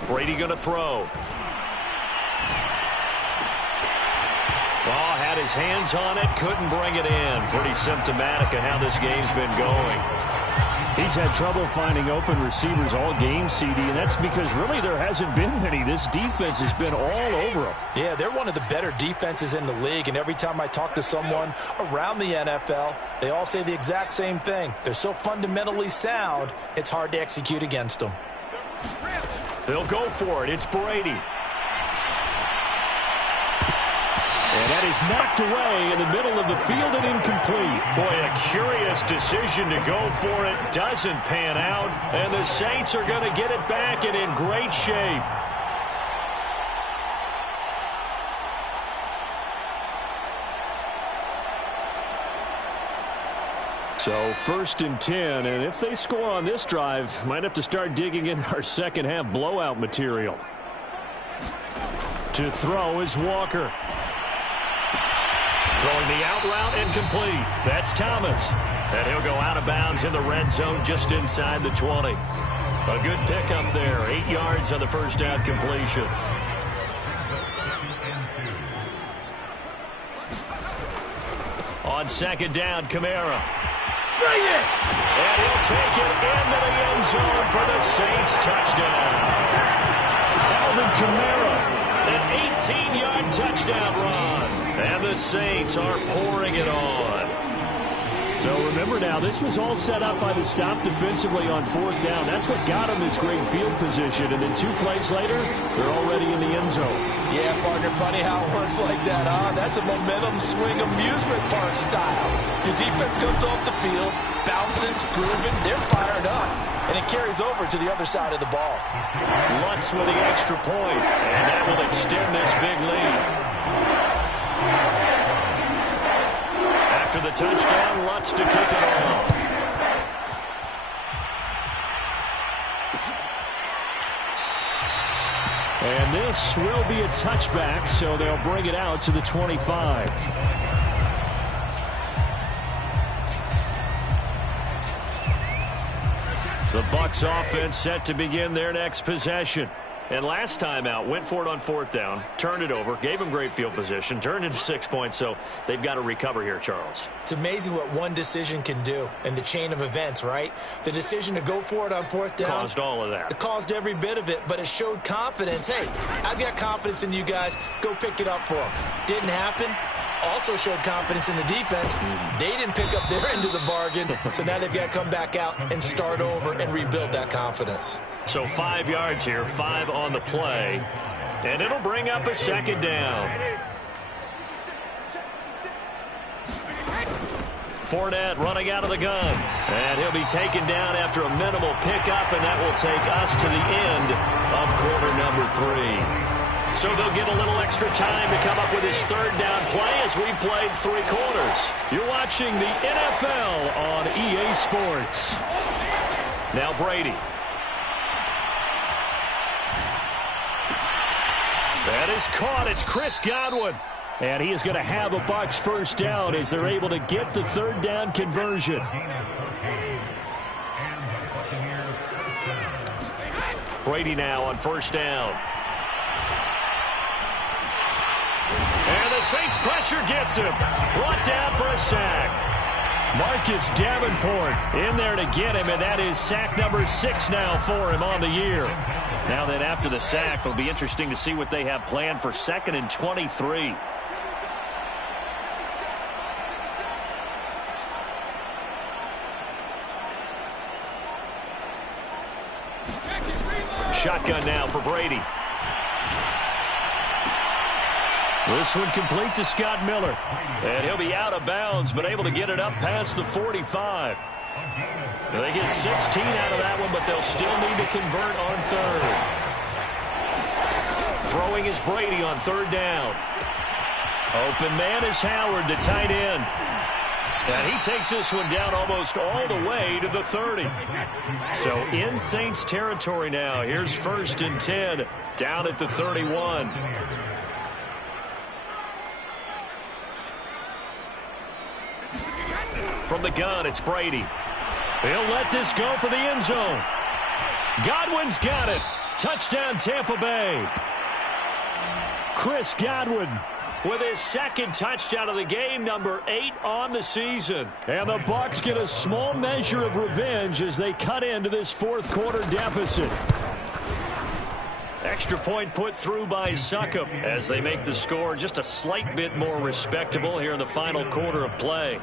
Brady going to throw. Oh, had his hands on it, couldn't bring it in. Pretty symptomatic of how this game's been going. He's had trouble finding open receivers all game, CD, and that's because really there hasn't been many. This defense has been all over him. Yeah, they're one of the better defenses in the league, and every time I talk to someone around the NFL, they all say the exact same thing. They're so fundamentally sound, it's hard to execute against them. They'll go for it. It's Brady. And that is knocked away in the middle of the field and incomplete. Boy, a curious decision to go for it. Doesn't pan out. And the Saints are going to get it back and in great shape. So first and 10, and if they score on this drive, might have to start digging in our second half blowout material. To throw is Walker. Throwing the out route incomplete. That's Thomas. And he'll go out of bounds in the red zone just inside the 20. A good pickup there. 8 yards on the first down completion. On second down, Kamara. Bring it! And he'll take it into the end zone for the Saints touchdown. Alvin Kamara, an 18-yard touchdown run. And the Saints are pouring it on. So remember now, this was all set up by the stop defensively on fourth down. That's what got him this great field position. And then 2 plays later, they're already in the end zone. Yeah, partner, funny how it works like that, huh? That's a momentum swing amusement park style. Your defense comes off the field, bouncing, grooving, they're fired up. And it carries over to the other side of the ball. Lutz with the extra point, and that will extend this big lead. After the touchdown, Lutz to kick it off. And this will be a touchback, so they'll bring it out to the 25. The Bucs offense set to begin their next possession. And last time out, went for it on fourth down, turned it over, gave them great field position, turned into 6 points, so they've got to recover here, Charles. It's amazing what one decision can do in the chain of events, right? The decision to go for it on fourth down. Caused all of that. It caused every bit of it, but it showed confidence. Hey, I've got confidence in you guys. Go pick it up for them. Didn't happen. Also showed confidence in the defense. They didn't pick up their end of the bargain, so now they've got to come back out and start over and rebuild that confidence. So 5 yards here, 5 on the play, and it'll bring up a second down. Fournette running out of the gun, and he'll be taken down after a minimal pickup, and that will take us to the end of quarter number 3. So they'll get a little extra time to come up with his third down play as we played 3 quarters. You're watching the NFL on EA Sports. Now Brady. That is caught. It's Chris Godwin. And he is going to have a Bucs first down as they're able to get the third down conversion. Brady now on first down. And the Saints pressure gets him. Brought down for a sack. Marcus Davenport in there to get him, and that is sack number 6 now for him on the year. Now then, after the sack, it'll be interesting to see what they have planned for 2nd and 23. Shotgun now for Brady. This one complete to Scott Miller. And he'll be out of bounds, but able to get it up past the 45. They get 16 out of that one, but they'll still need to convert on 3rd. Throwing is Brady on 3rd down. Open man is Howard, the tight end. And he takes this one down almost all the way to the 30. So in Saints territory now. Here's 1st and 10 down at the 31. From the gun, it's Brady. He'll let this go for the end zone. Godwin's got it. Touchdown, Tampa Bay. Chris Godwin with his 2nd touchdown of the game, number 8 on the season. And the Bucs get a small measure of revenge as they cut into this 4th quarter deficit. Extra point put through by Succop as they make the score just a slight bit more respectable here in the final quarter of play.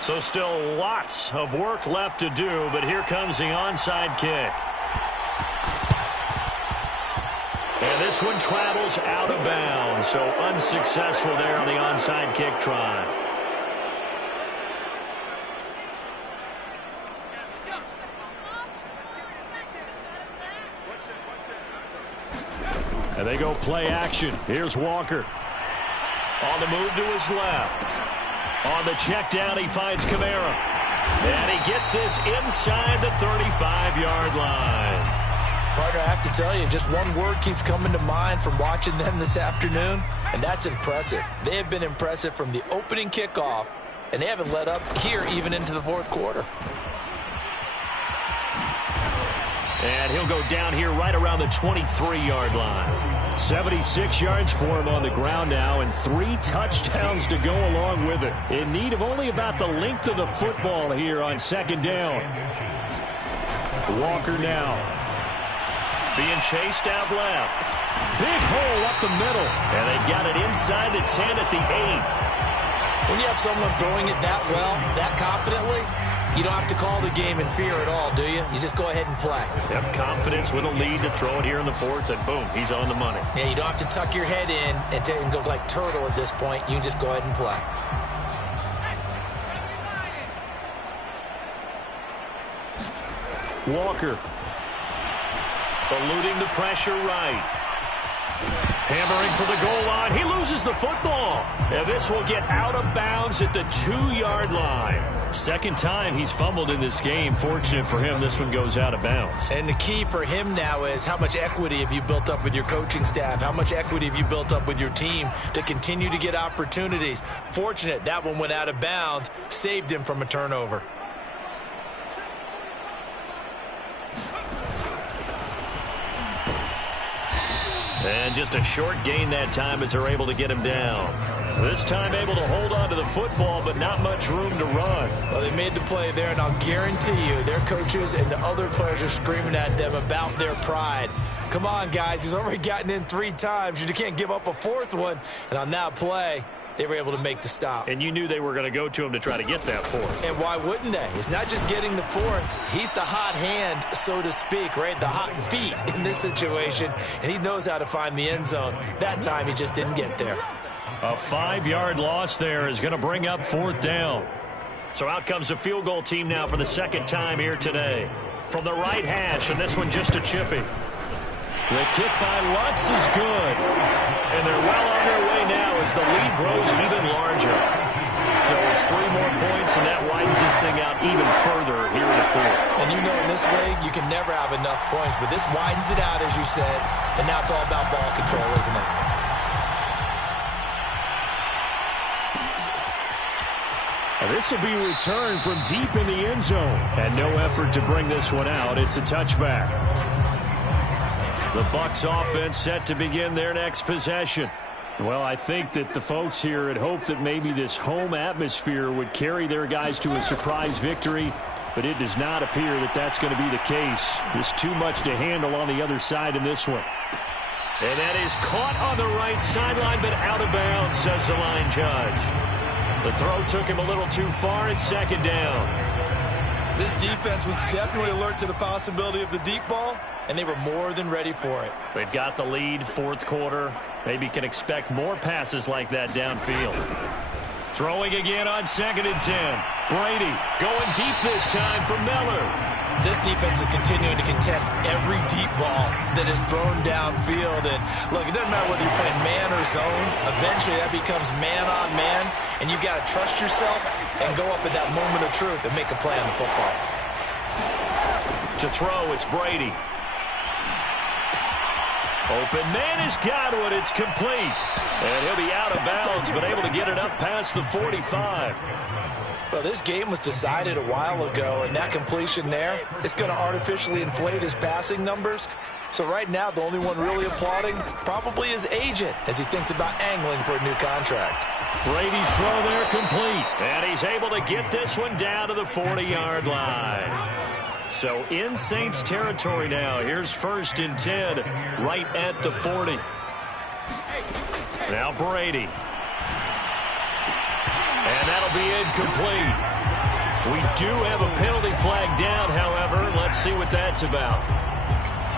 So still lots of work left to do, but here comes the onside kick. And this one travels out of bounds, so unsuccessful there on the onside kick try. And they go play action. Here's Walker. On the move to his left. On the check down, he finds Kamara. And he gets this inside the 35-yard line. Partner, I have to tell you, just one word keeps coming to mind from watching them this afternoon, and that's impressive. They have been impressive from the opening kickoff, and they haven't let up here even into the 4th quarter. And he'll go down here right around the 23-yard line. 76 yards for him on the ground now, and 3 touchdowns to go along with it. In need of only about the length of the football here on 2nd down. Walker now. Being chased out left. Big hole up the middle. And they've got it inside the 10 at the 8. When you have someone throwing it that well, that confidently, you don't have to call the game in fear at all, do you? You just go ahead and play. Yep, confidence with a lead to throw it here in the 4th, and boom, he's on the money. Yeah, you don't have to tuck your head in and go like turtle at this point. You can just go ahead and play. Walker. Eluding the pressure right. Hammering for the goal line. He loses the football. And this will get out of bounds at the 2-yard line. 2nd time he's fumbled in this game. Fortunate for him, this one goes out of bounds. And the key for him now is how much equity have you built up with your coaching staff? How much equity have you built up with your team to continue to get opportunities? Fortunate that one went out of bounds, saved him from a turnover. And just a short gain that time as they're able to get him down. This time able to hold on to the football, but not much room to run. Well, they made the play there, and I'll guarantee you their coaches and the other players are screaming at them about their pride. Come on, guys. He's already gotten in 3 times. You can't give up a 4th one. And on that play, they were able to make the stop. And you knew they were going to go to him to try to get that fourth. And why wouldn't they? It's not just getting the fourth. He's the hot hand, so to speak, right? The hot feet in this situation. And he knows how to find the end zone. That time, he just didn't get there. A 5-yard loss there is going to bring up 4th down. So out comes the field goal team now for the second time here today. From the right hash, and this one just a chippy. The kick by Lutz is good. And they're well on their way now as the lead grows even larger. So it's 3 more points, and that widens this thing out even further here in the fourth. And you know in this league, you can never have enough points, but this widens it out, as you said, and now it's all about ball control, isn't it? This will be returned from deep in the end zone. And no effort to bring this one out. It's a touchback. The Bucs offense set to begin their next possession. Well, I think that the folks here had hoped that maybe this home atmosphere would carry their guys to a surprise victory, but it does not appear that that's going to be the case. There's too much to handle on the other side in this one. And that is caught on the right sideline, but out of bounds, says the line judge. The throw took him a little too far. It's 2nd down. This defense was definitely alert to the possibility of the deep ball, and they were more than ready for it. They've got the lead, 4th quarter. Maybe can expect more passes like that downfield. Throwing again on 2nd and 10. Brady going deep this time for Miller. This defense is continuing to contest every deep ball that is thrown downfield. And look, it doesn't matter whether you're playing man or zone. Eventually that becomes man on man, and you got to trust yourself and go up at that moment of truth and make a play on the football. To throw, it's Brady. Open man has got one. It's complete. And he'll be out of bounds, but able to get it up past the 45. Well, this game was decided a while ago, and that completion there, it's going to artificially inflate his passing numbers. So right now, the only one really applauding probably his agent as he thinks about angling for a new contract. Brady's throw there complete. And he's able to get this one down to the 40-yard line. So in Saints territory now. Here's 1st and 10 right at the 40. Now Brady. And that'll be incomplete. We do have a penalty flag down, however. Let's see what that's about.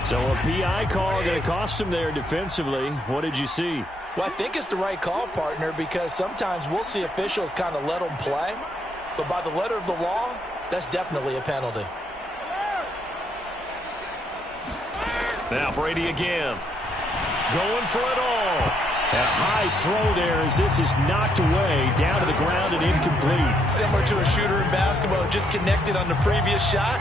So a PI call going to cost him there defensively. What did you see? Well, I think it's the right call, partner, because sometimes we'll see officials kind of let them play. But by the letter of the law, that's definitely a penalty. Now Brady again. Going for it all. A high throw there as this is knocked away, down to the ground and incomplete. Similar to a shooter in basketball who just connected on the previous shot.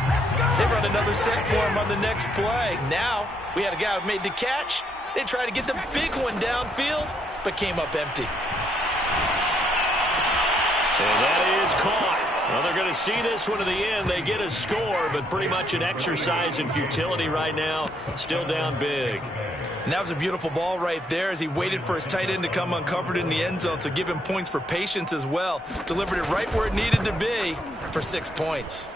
They run another set for him on the next play. Now we had a guy who made the catch. They tried to get the big one downfield, but came up empty. And that is caught. Well, they're going to see this one to the end. They get a score, but pretty much an exercise in futility right now. Still down big. And that was a beautiful ball right there as he waited for his tight end to come uncovered in the end zone, so give him points for patience as well. Delivered it right where it needed to be for 6 points.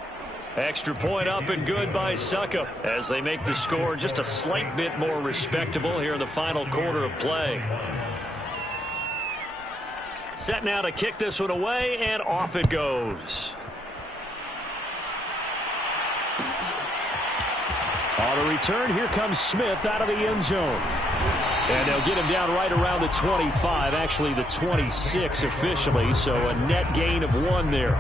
Extra point up and good by Suckup as they make the score just a slight bit more respectable here in the final quarter of play. Set now to kick this one away, and off it goes. On the return, here comes Smith out of the end zone. And they'll get him down right around the 25, actually the 26 officially, so a net gain of 1 there.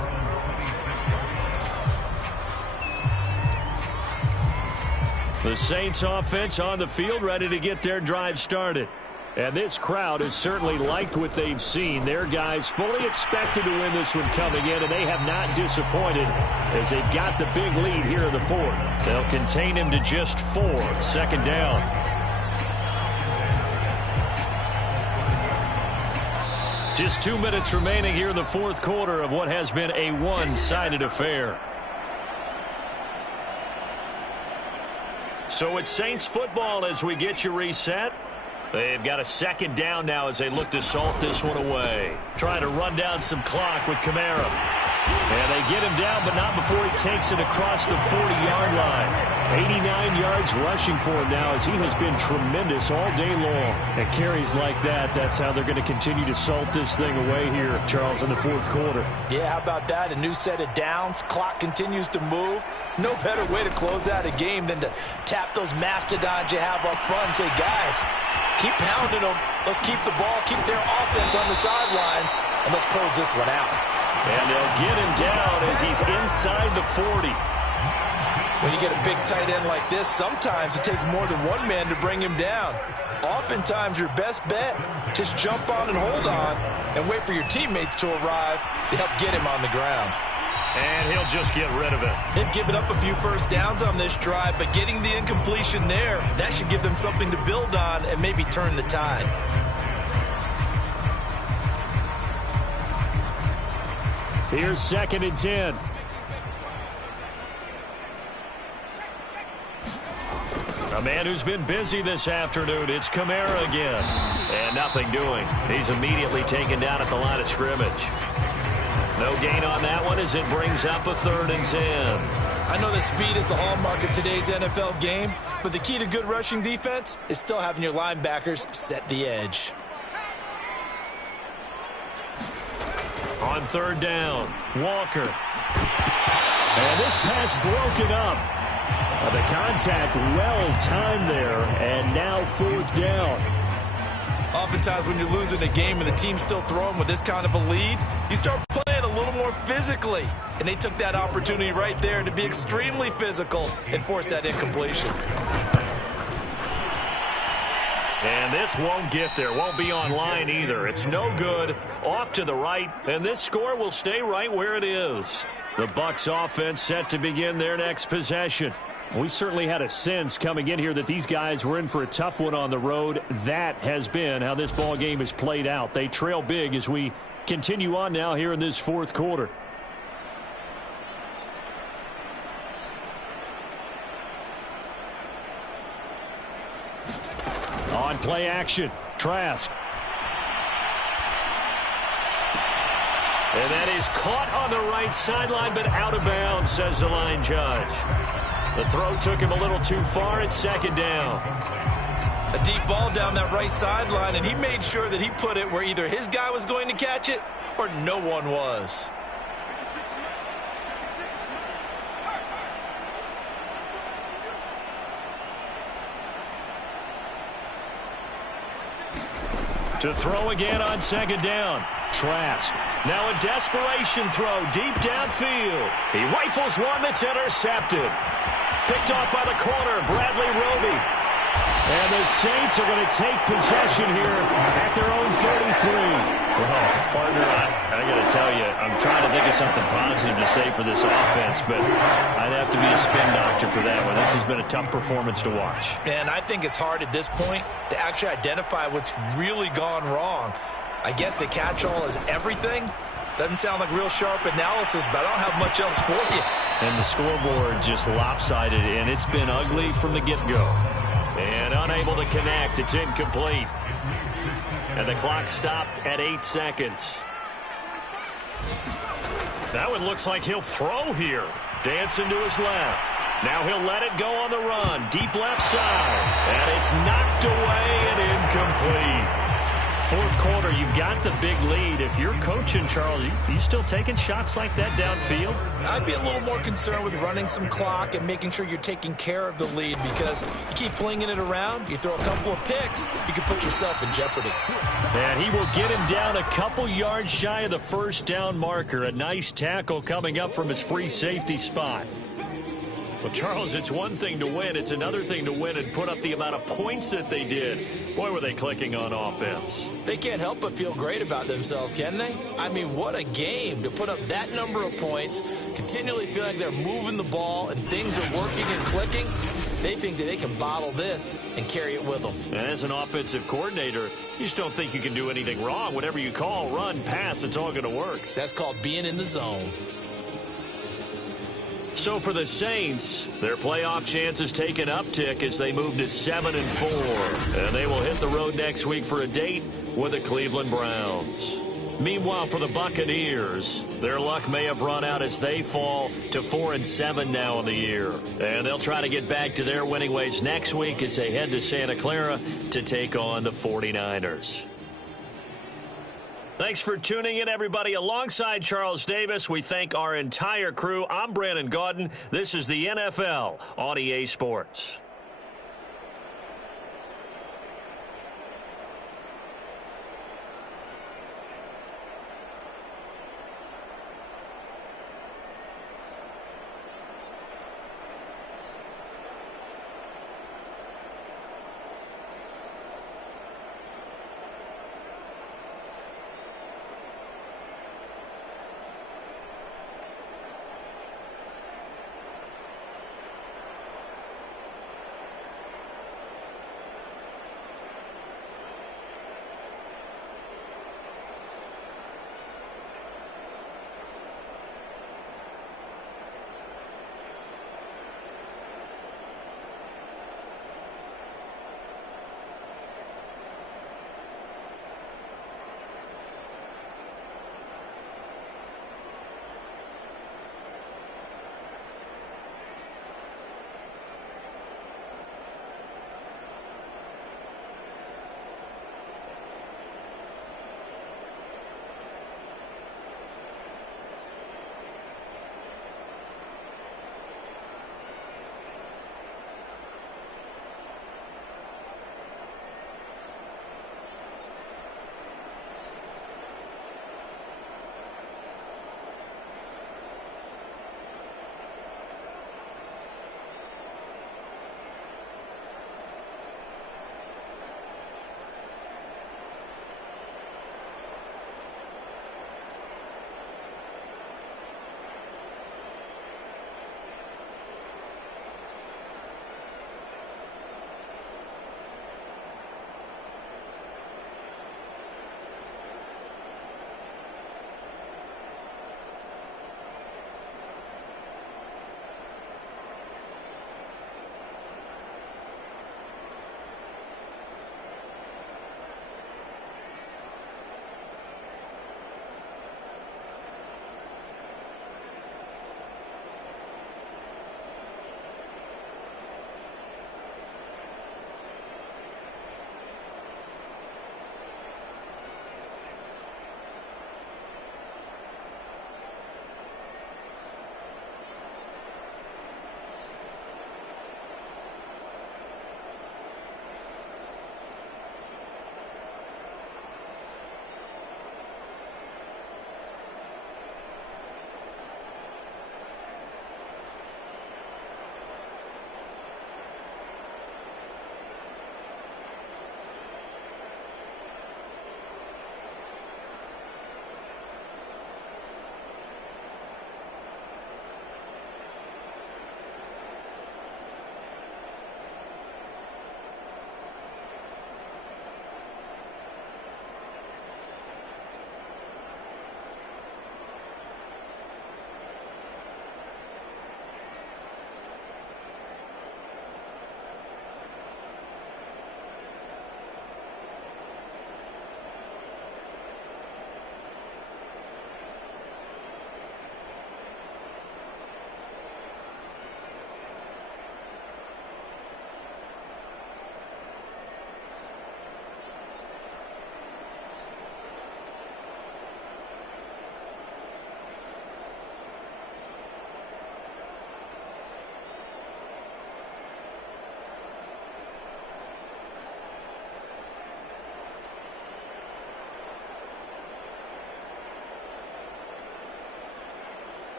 The Saints offense on the field, ready to get their drive started. And this crowd has certainly liked what they've seen. Their guys fully expected to win this one coming in, and they have not disappointed as they've got the big lead here in the fourth. They'll contain him to just 4. 2nd down. Just 2 minutes remaining here in the fourth quarter of what has been a one-sided affair. So it's Saints football as we get you reset. They've got a 2nd down now as they look to salt this one away. Trying to run down some clock with Kamara. And they get him down, but not before he takes it across the 40-yard line. 89 yards rushing for him now, as he has been tremendous all day long. And carries like that, that's how they're going to continue to salt this thing away here, Charles, in the fourth quarter. Yeah, how about that? A new set of downs. Clock continues to move. No better way to close out a game than to tap those mastodons you have up front and say, guys, keep pounding them. Let's keep the ball, keep their offense on the sidelines, and let's close this one out. And they'll get him down as he's inside the 40. When you get a big tight end like this, sometimes it takes more than one man to bring him down. Oftentimes, your best bet, just jump on and hold on and wait for your teammates to arrive to help get him on the ground. And he'll just get rid of it. They've given up a few first downs on this drive, but getting the incompletion there, that should give them something to build on and maybe turn the tide. Here's 2nd and 10. A man who's been busy this afternoon, it's Kamara again. And nothing doing. He's immediately taken down at the line of scrimmage. No gain on that one as it brings up a 3rd and 10. I know that speed is the hallmark of today's NFL game, but the key to good rushing defense is still having your linebackers set the edge. On 3rd down, Walker. And this pass broken up. The contact well timed there, and now 4th down. Oftentimes when you're losing a game and the team's still throwing with this kind of a lead, you start playing a little more physically. And they took that opportunity right there to be extremely physical and force that incompletion. And this won't get there, won't be online either. It's no good, off to the right, and this score will stay right where it is. The Bucs offense set to begin their next possession. We certainly had a sense coming in here that these guys were in for a tough one on the road. That has been how this ball game has played out. They trail big as we continue on now here in this fourth quarter. On play action, Trask. And that is caught on the right sideline, but out of bounds, says the line judge. The throw took him a little too far. It's 2nd down. A deep ball down that right sideline, and he made sure that he put it where either his guy was going to catch it or no one was. To throw again on 2nd down. Trask. Now a desperation throw deep downfield. He rifles one that's intercepted. Picked off by the corner, Bradley Roby. And the Saints are going to take possession here at their own 33. Well, partner, I got to tell you, I'm trying to think of something positive to say for this offense, but I'd have to be a spin doctor for that one. This has been a tough performance to watch. And I think it's hard at this point to actually identify what's really gone wrong. I guess the catch-all is everything. Doesn't sound like real sharp analysis, but I don't have much else for you. And the scoreboard just lopsided, and it's been ugly from the get-go. And unable to connect. It's incomplete. And the clock stopped at 8 seconds. That one looks like he'll throw here. Dancing to his left. Now he'll let it go on the run. Deep left side. And it's knocked away and incomplete. Fourth quarter, you've got the big lead. If you're coaching, Charles, you still taking shots like that downfield? I'd be a little more concerned with running some clock and making sure you're taking care of the lead, because you keep flinging it around, you throw a couple of picks, you can put yourself in jeopardy. And he will get him down a couple yards shy of the first down marker. A nice tackle coming up from his free safety spot. Well, Charles, it's one thing to win. It's another thing to win and put up the amount of points that they did. Boy, were they clicking on offense. They can't help but feel great about themselves, can they? I mean, what a game to put up that number of points, continually feel like they're moving the ball and things are working and clicking. They think that they can bottle this and carry it with them. And as an offensive coordinator, you just don't think you can do anything wrong. Whatever you call, run, pass, it's all going to work. That's called being in the zone. So for the Saints, their playoff chances take an uptick as they move to 7-4. And they will hit the road next week for a date with the Cleveland Browns. Meanwhile, for the Buccaneers, their luck may have run out as they fall to 4-7 now in the year. And they'll try to get back to their winning ways next week as they head to Santa Clara to take on the 49ers. Thanks for tuning in, everybody. Alongside Charles Davis, we thank our entire crew. I'm Brandon Gaudin. This is the NFL on EA Sports.